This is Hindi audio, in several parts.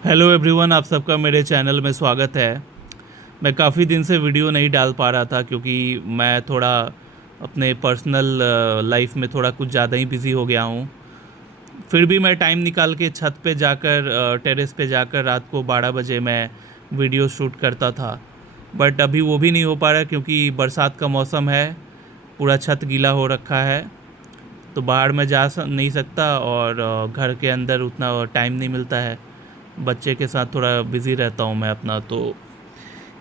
हेलो एवरीवन, आप सबका मेरे चैनल में स्वागत है। मैं काफ़ी दिन से वीडियो नहीं डाल पा रहा था क्योंकि मैं थोड़ा अपने पर्सनल लाइफ में थोड़ा कुछ ज़्यादा ही बिज़ी हो गया हूँ। फिर भी मैं टाइम निकाल के छत पे जाकर टेरेस पे जाकर रात को 12 बजे मैं वीडियो शूट करता था। बट अभी वो भी नहीं हो पा रहा क्योंकि बरसात का मौसम है, पूरा छत गीला हो रखा है। तो बाहर में नहीं सकता और घर के अंदर उतना टाइम नहीं मिलता है। बच्चे के साथ थोड़ा बिज़ी रहता हूँ मैं अपना, तो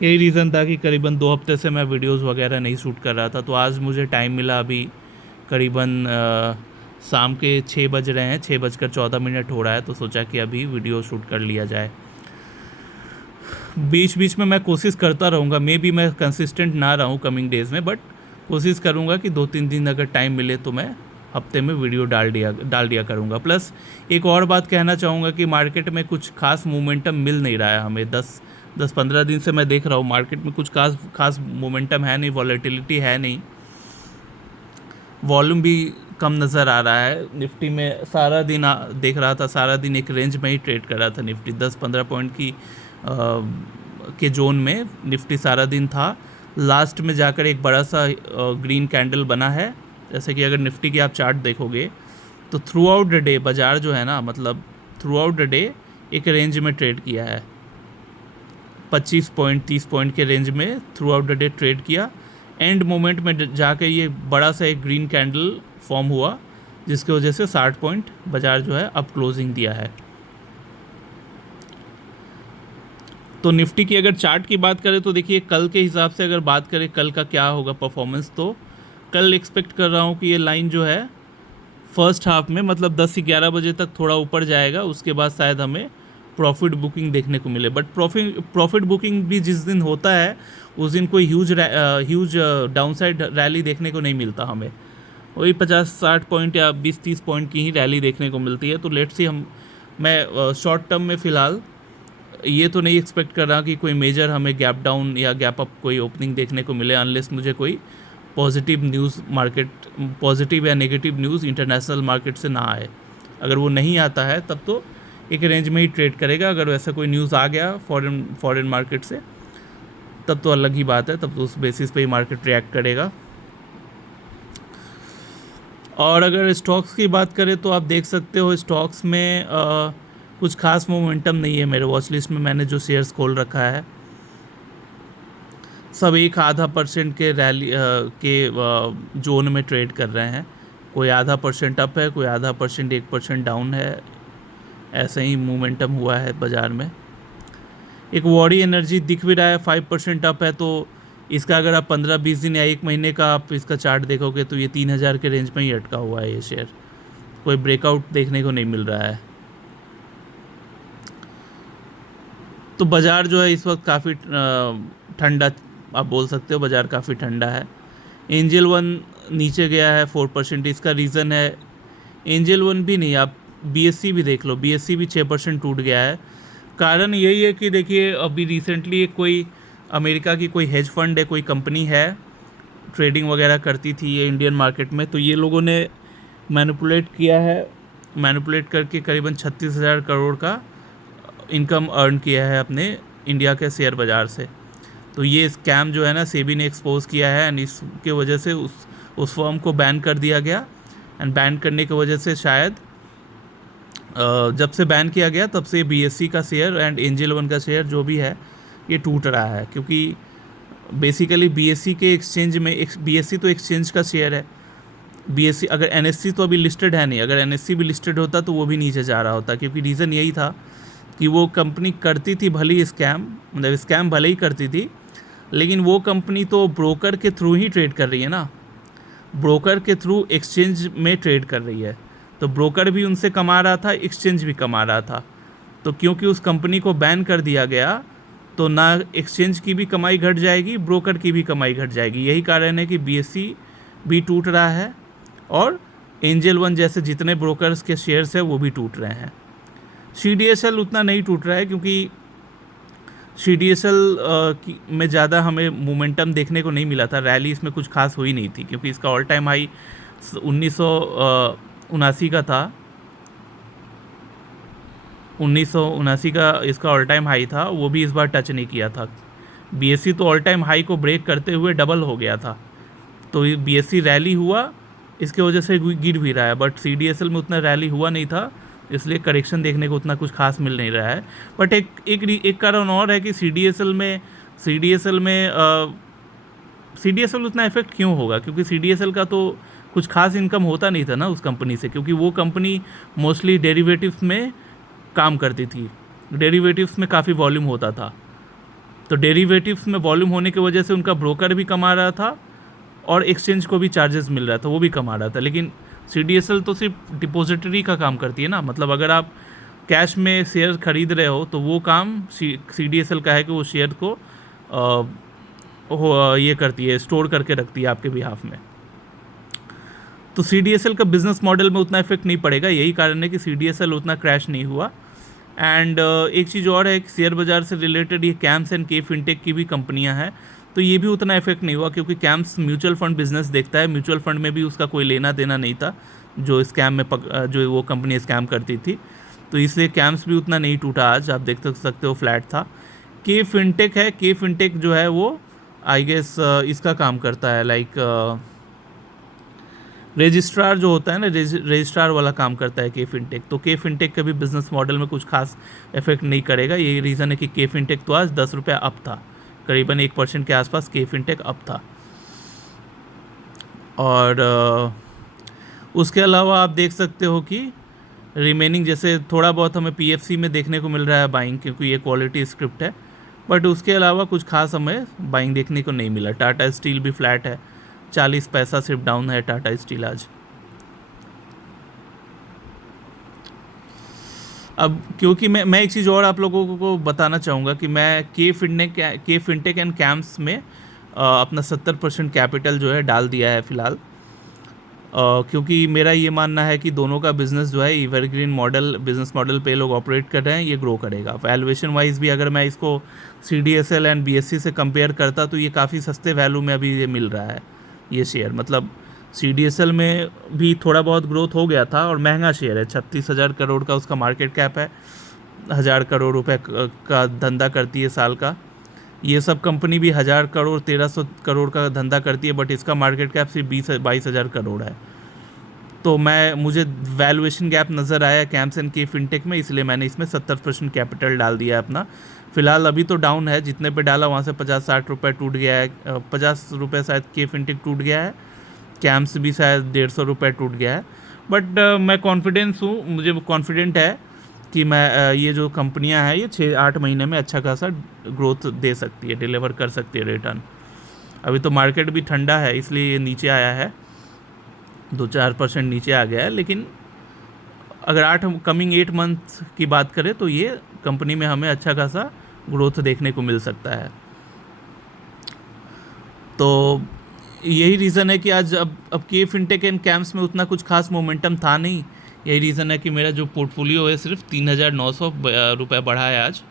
यही रीज़न था कि करीबन 2 हफ्ते से मैं वीडियोस वगैरह नहीं शूट कर रहा था। तो आज मुझे टाइम मिला, अभी करीबन शाम के 6 बज रहे हैं, 6:14 हो रहा है, तो सोचा कि अभी वीडियो शूट कर लिया जाए। बीच बीच में मैं कोशिश करता रहूँगा, मे बी मैं कंसिस्टेंट ना रहूँ कमिंग डेज़ में, बट कोशिश करूँगा कि 2-3 दिन अगर टाइम मिले तो मैं हफ्ते में वीडियो डाल दिया करूँगा। प्लस एक और बात कहना चाहूँगा कि मार्केट में कुछ खास मोमेंटम मिल नहीं रहा है हमें। 10-15 दिन से मैं देख रहा हूँ मार्केट में कुछ खास खास मोमेंटम है नहीं, वॉलेटिलिटी है नहीं, वॉल्यूम भी कम नज़र आ रहा है। निफ्टी में सारा दिन देख रहा था, सारा दिन एक रेंज में ही ट्रेड कर रहा था निफ्टी। 10-15 पॉइंट की के जोन में निफ्टी सारा दिन था। लास्ट में जाकर एक बड़ा सा ग्रीन कैंडल बना है। जैसे कि अगर निफ्टी की आप चार्ट देखोगे तो थ्रू आउट द डे बाज़ार जो है ना, मतलब थ्रू आउट द डे एक रेंज में ट्रेड किया है। 25 पॉइंट 30 पॉइंट के रेंज में through out the day trade किया। एंड मोमेंट में जाकर ये बड़ा सा एक ग्रीन कैंडल फॉर्म हुआ, जिसकी वजह से 60 पॉइंट बाज़ार जो है अब क्लोजिंग दिया है। तो निफ्टी की अगर चार्ट की बात करें तो देखिए, कल के हिसाब से अगर बात करें कल का क्या होगा परफॉर्मेंस, तो कल एक्सपेक्ट कर रहा हूँ कि ये लाइन जो है फर्स्ट हाफ में मतलब 10 से 11 बजे तक थोड़ा ऊपर जाएगा। उसके बाद शायद हमें प्रॉफिट बुकिंग देखने को मिले। बट प्रॉफिट बुकिंग भी जिस दिन होता है उस दिन कोई ह्यूज डाउनसाइड रैली देखने को नहीं मिलता हमें। वही 50-60 पॉइंट या 20-30 पॉइंट की ही रैली देखने को मिलती है। तो लेट्स सी, मैं शॉर्ट टर्म में फ़िलहाल ये तो नहीं एक्सपेक्ट कर रहा कि कोई मेजर हमें गैप डाउन या गैप अप कोई ओपनिंग देखने को मिले, अनलेस मुझे कोई पॉजिटिव या नेगेटिव न्यूज़ इंटरनेशनल मार्केट से ना आए। अगर वो नहीं आता है तब तो एक रेंज में ही ट्रेड करेगा। अगर वैसा कोई न्यूज़ आ गया फॉरेन मार्केट से, तब तो अलग ही बात है, तब तो उस बेसिस पे ही मार्केट रिएक्ट करेगा। और अगर स्टॉक्स की बात करें तो आप देख सकते हो स्टॉक्स में कुछ खास मोमेंटम नहीं है। मेरे वॉच लिस्ट में मैंने जो शेयर्स खोल रखा है सब 1-0.5% के रैली के जोन में ट्रेड कर रहे हैं। कोई 0.5% अप है, कोई 0.5%, 1% डाउन है। ऐसे ही मोमेंटम हुआ है बाज़ार में। एक वॉडी एनर्जी दिख भी रहा है 5% अप है। तो इसका अगर आप 15-20 दिन या 1 महीने का आप इसका चार्ट देखोगे तो ये 3,000 के रेंज में ही अटका हुआ है ये शेयर। कोई ब्रेकआउट देखने को नहीं मिल रहा है। तो बाज़ार जो है इस वक्त काफ़ी ठंडा, आप बोल सकते हो बाज़ार काफ़ी ठंडा है। एंजल वन नीचे गया है 4%। इसका रीज़न है, एंजल वन भी नहीं, आप बीएससी भी देख लो, बीएससी भी 6% टूट गया है। कारण यही है कि देखिए, अभी रिसेंटली कोई अमेरिका की कोई हेज फंड है, कोई कंपनी है, ट्रेडिंग वगैरह करती थी ये इंडियन मार्केट में, तो ये लोगों ने मैनिपुलेट किया है। मैनिपुलेट करके करीबन 36,000 करोड़ का इनकम अर्न किया है अपने इंडिया के शेयर बाज़ार से। तो ये स्कैम जो है ना, सेबी ने एक्सपोज किया है, एंड इसके वजह से उस फर्म को बैन कर दिया गया। एंड बैन करने की वजह से शायद जब से बैन किया गया तब से बीएससी का शेयर एंड एंजल वन का शेयर जो भी है ये टूट रहा है। क्योंकि बेसिकली बीएससी के एक्सचेंज में, बीएससी तो एक्सचेंज का शेयर है। बीएससी, अगर एनएससी तो अभी लिस्टेड है नहीं, अगर एनएससी भी लिस्टेड होता तो वो भी नीचे जा रहा होता। क्योंकि रीज़न यही था कि वो कंपनी करती थी भले ही स्कैम, मतलब स्कैम भले ही करती थी, लेकिन वो कंपनी तो ब्रोकर के थ्रू ही ट्रेड कर रही है ना, ब्रोकर के थ्रू एक्सचेंज में ट्रेड कर रही है। तो ब्रोकर भी उनसे कमा रहा था, एक्सचेंज भी कमा रहा था। तो क्योंकि उस कंपनी को बैन कर दिया गया, तो ना एक्सचेंज की भी कमाई घट जाएगी, ब्रोकर की भी कमाई घट जाएगी। यही कारण है कि बीएससी भी टूट रहा है और एंजल वन जैसे जितने ब्रोकर्स के शेयर्स हैं वो भी टूट रहे हैं। सीडीएसएल उतना नहीं टूट रहा है क्योंकि सीडीएसएल में ज़्यादा हमें मोमेंटम देखने को नहीं मिला था। रैली इसमें कुछ खास हुई नहीं थी क्योंकि इसका ऑल टाइम हाई 1979 का था। 1979 का इसका ऑल टाइम हाई था, वो भी इस बार टच नहीं किया था। बीएससी तो ऑल टाइम हाई को ब्रेक करते हुए डबल हो गया था, तो बीएससी रैली हुआ, इसके वजह से गिर भी रहा है, बट सीडीएसएल में उतना रैली हुआ नहीं था, इसलिए करेक्शन देखने को उतना कुछ खास मिल नहीं रहा है। बट एक कारण और है कि सीडीएसएल उतना इफेक्ट क्यों होगा, क्योंकि सीडीएसएल का तो कुछ खास इनकम होता नहीं था ना उस कंपनी से, क्योंकि वो कंपनी मोस्टली डेरिवेटिव्स में काम करती थी, डेरिवेटिव्स में काफ़ी वॉल्यूम होता था, तो डेरिवेटिव्स में वॉल्यूम होने की वजह से उनका ब्रोकर भी कमा रहा था और एक्सचेंज को भी चार्जेस मिल रहा था, वो भी कमा रहा था। लेकिन सीडीएसएल तो सिर्फ डिपॉजिटरी का काम करती है ना, मतलब अगर आप कैश में शेयर खरीद रहे हो तो वो काम सीडीएसएल का है कि वो शेयर को ये करती है, स्टोर करके रखती है आपके बिहाफ में। तो सीडीएसएल का बिजनेस मॉडल में उतना इफेक्ट नहीं पड़ेगा, यही कारण है कि सीडीएसएल उतना क्रैश नहीं हुआ। एंड एक चीज़ और है कि शेयर बाज़ार से रिलेटेड ये कैम्स एंड के फिनटेक की भी कंपनियां हैं, तो ये भी उतना इफेक्ट नहीं हुआ, क्योंकि कैम्स म्यूचुअल फंड बिजनेस देखता है, म्यूचुअल फंड में भी उसका कोई लेना देना नहीं था जो स्कैम में जो वो कंपनी स्कैम करती थी, तो इसलिए कैम्स भी उतना नहीं टूटा। आज आप देख सकते हो फ्लैट था। के फिनटेक है, के फिनटेक जो है वो आई गेस इसका काम करता है, लाइक रजिस्ट्रार जो होता है ना, रजिस्ट्रार वाला काम करता है के फिनटेक, तो के फिनटेक के भी बिजनेस मॉडल में कुछ खास इफेक्ट नहीं करेगा। यही रीज़न है कि के फिनटेक तो आज 10 रुपये अप था, करीबन 1% के आसपास के फिनटेक अप था। और उसके अलावा आप देख सकते हो कि रिमेनिंग जैसे थोड़ा बहुत हमें पीएफसी में देखने को मिल रहा है बाइंग, क्योंकि ये क्वालिटी स्क्रिप्ट है, बट उसके अलावा कुछ खास हमें बाइंग देखने को नहीं मिला। टाटा स्टील भी फ्लैट है, 40 पैसा सिर्फ डाउन है टाटा स्टील आज। अब क्योंकि मैं एक चीज़ और आप लोगों को बताना चाहूँगा कि मैं के फिनटेक एंड कैम्स में अपना 70% कैपिटल जो है डाल दिया है फ़िलहाल, क्योंकि मेरा ये मानना है कि दोनों का बिज़नेस जो है एवरग्रीन बिज़नेस मॉडल पे लोग ऑपरेट कर रहे हैं, ये ग्रो करेगा। वैल्यूएशन वाइज भी अगर मैं इसको सीडीएसएल एंड बीएससी से कंपेयर करता तो ये काफ़ी सस्ते वैल्यू में अभी ये मिल रहा है ये शेयर। मतलब सीडीएसएल में भी थोड़ा बहुत ग्रोथ हो गया था और महंगा शेयर है, 36,000 करोड़ का उसका मार्केट कैप है, 1,000 करोड़ रुपए का धंधा करती है साल का। ये सब कंपनी भी 1,000 करोड़ 1,300 करोड़ का धंधा करती है, बट इसका मार्केट कैप सिर्फ 22,000 करोड़ है। तो मुझे वैल्यूएशन गैप नज़र आया कैम्स एंड के फिनटेक में, इसलिए मैंने इसमें 70% कैपिटल डाल दिया है अपना। फ़िलहाल अभी तो डाउन है, जितने पे डाला वहाँ से 50-60 रुपये टूट गया है, 50 रुपये शायद के फिनटेक टूट गया है, कैम्स भी शायद 150 रुपये टूट गया है। बट मैं मुझे कॉन्फिडेंट है कि मैं ये जो कंपनियां हैं ये 6-8 महीने में अच्छा खासा ग्रोथ दे सकती है, डिलीवर कर सकती है रिटर्न। अभी तो मार्केट भी ठंडा है, इसलिए ये नीचे आया है, 2-4% नीचे आ गया है, लेकिन अगर कमिंग 8 मंथ की बात करें तो ये कंपनी में हमें अच्छा खासा ग्रोथ देखने को मिल सकता है। तो यही रीज़न है कि आज अब के फिनटेक एंड कैम्स में उतना कुछ खास मोमेंटम था नहीं, यही रीज़न है कि मेरा जो पोर्टफोलियो है सिर्फ 3,900 रुपये बढ़ा है आज।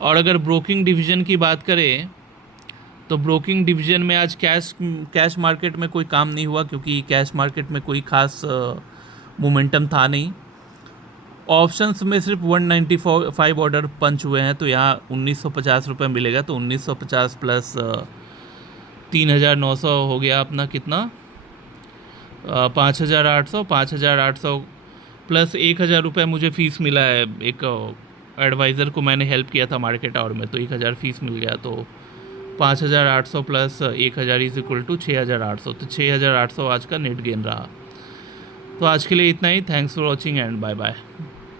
और अगर ब्रोकिंग डिवीज़न की बात करें तो ब्रोकिंग डिवीज़न में आज कैश मार्केट में कोई काम नहीं हुआ, क्योंकि कैश मार्केट में कोई खास मोमेंटम था नहीं। ऑप्शंस में सिर्फ 195 ऑर्डर पंच हुए हैं, तो यहाँ 1,950 रुपये मिलेगा, तो 1,950 प्लस 3,900 हो गया अपना कितना, 5,800 प्लस 1,000 रुपये मुझे फ़ीस मिला है, एक एडवाइज़र को मैंने हेल्प किया था मार्केट आवर में, तो 1,000 फ़ीस मिल गया, तो 5,800 प्लस 1,000 इज इक्वल टू 6,800, तो 6,800 आज का नेट गेन रहा। तो आज के लिए इतना ही, thanks for watching and bye bye.